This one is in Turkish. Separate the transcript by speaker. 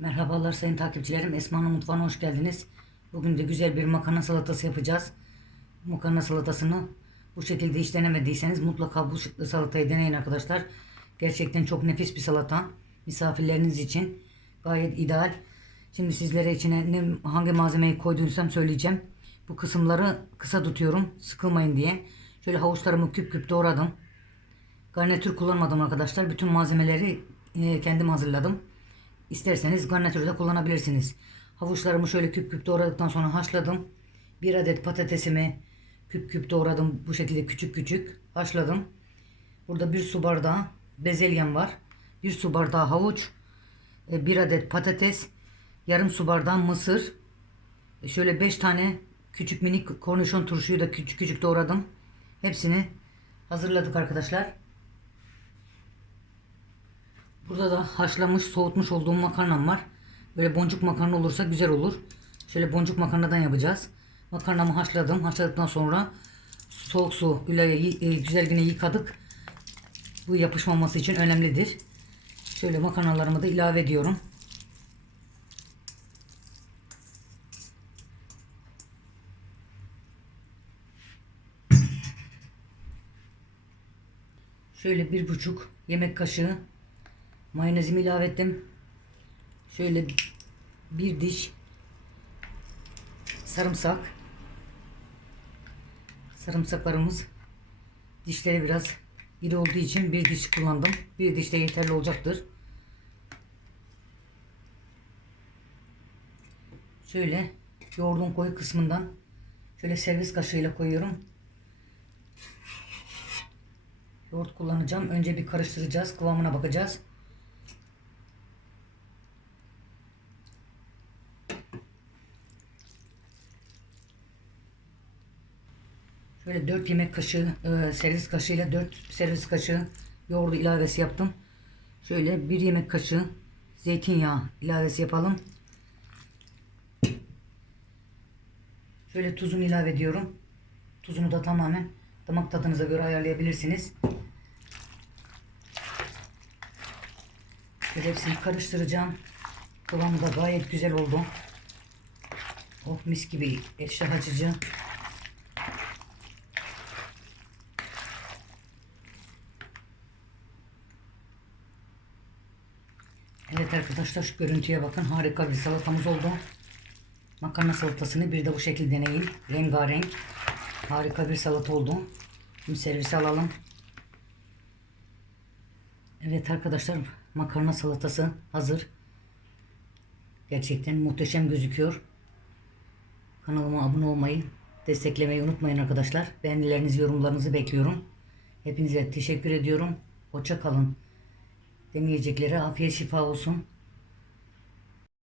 Speaker 1: Merhabalar sayın takipçilerim. Esma'nın mutfağına hoş geldiniz. Bugün de güzel bir makarna salatası yapacağız. Makarna salatasını bu şekilde hiç denemediyseniz mutlaka bu salatayı deneyin arkadaşlar. Gerçekten çok nefis bir salata. Misafirleriniz için gayet ideal. Şimdi sizlere içine ne, hangi malzemeyi koyduysam söyleyeceğim. Bu kısımları kısa tutuyorum sıkılmayın diye. Şöyle havuçlarımı küp küp doğradım. Garnitür kullanmadım arkadaşlar. Bütün malzemeleri e, kendim hazırladım. İsterseniz garnitür de kullanabilirsiniz. Havuçlarımı şöyle küp küp doğradıktan sonra haşladım. Bir adet patatesimi küp küp doğradım. Bu şekilde küçük küçük haşladım. Burada bir su bardağı bezelyem var. Bir su bardağı havuç. e, Bir adet patates. Yarım su bardağı mısır. e, Şöyle 5 tane küçük minik kornişon turşuyu da küçük küçük doğradım. Hepsini hazırladık arkadaşlar. Burada da haşlamış, soğutmuş olduğum makarnam var. Böyle boncuk makarna olursa güzel olur. Şöyle boncuk makarnadan yapacağız. Makarnamı haşladım. Haşladıktan sonra soğuk su ile e, güzel yine yıkadık. Bu yapışmaması için önemlidir. Şöyle makarnalarımı da ilave ediyorum. Şöyle bir buçuk yemek kaşığı mayonezimi ilave ettim. Şöyle bir diş sarımsak. Sarımsaklarımız dişleri biraz iri olduğu için bir diş kullandım. Bir diş de yeterli olacaktır. Şöyle yoğurdun koyu kısmından şöyle servis kaşığıyla koyuyorum. Yoğurt kullanacağım. Önce bir karıştıracağız. Kıvamına bakacağız. Şöyle 4 yemek kaşığı e, servis kaşığıyla 4 servis kaşığı yoğurdu ilavesi yaptım. Şöyle 1 yemek kaşığı zeytinyağı ilavesi yapalım. Şöyle tuzunu ilave ediyorum. Tuzunu da tamamen damak tadınıza göre ayarlayabilirsiniz. Şöyle hepsini karıştıracağım. Kıvamı da gayet güzel oldu. Oh mis gibi eşraf açıcı. Evet arkadaşlar şu görüntüye bakın. Harika bir salatamız oldu. Makarna salatasını bir de bu şekilde deneyin. Rengarenk. Harika bir salata oldu. Şimdi servise alalım. Evet arkadaşlar makarna salatası hazır. Gerçekten muhteşem gözüküyor. Kanalıma abone olmayı, desteklemeyi unutmayın arkadaşlar. Beğenilerinizi, yorumlarınızı bekliyorum. Hepinize teşekkür ediyorum. Hoşça kalın. Deneyeceklere afiyet şifa olsun.